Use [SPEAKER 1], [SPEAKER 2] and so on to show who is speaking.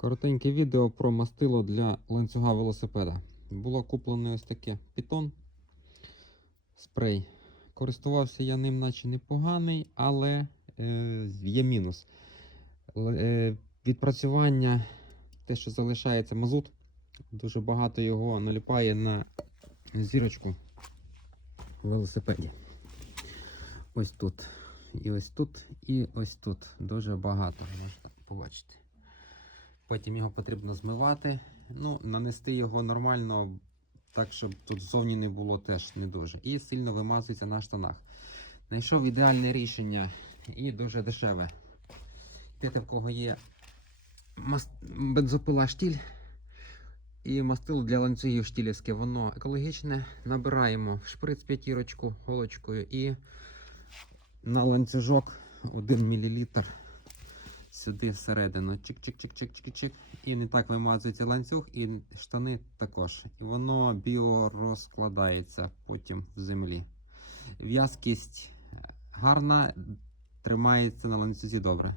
[SPEAKER 1] Коротеньке відео про мастило для ланцюга велосипеда. Було куплено ось таке Python спрей. Користувався я ним, наче непоганий, але е, є мінус. Е, відпрацювання, те, що залишається мазут, дуже багато його наліпає на зірочку в велосипеді. Ось тут. І ось тут, і ось тут. Дуже багато, можна побачити. Потім його потрібно змивати. Ну, нанести його нормально, так, щоб тут ззовні не було теж не дуже. І сильно вимазується на штанах. Знайшов ідеальне рішення і дуже дешеве. Те, в кого є бензопила штіль і мастило для ланцюгів штілівське, воно екологічне. Набираємо шприц п'ятірочку голочкою і на ланцюжок 1 мл сюди всередину. Чик-чик-чик-чик-чик-чик. І не так вимазується ланцюг, і штани також. І воно біорозкладається потім в землі. В'язкість гарна, тримається на ланцюзі добре.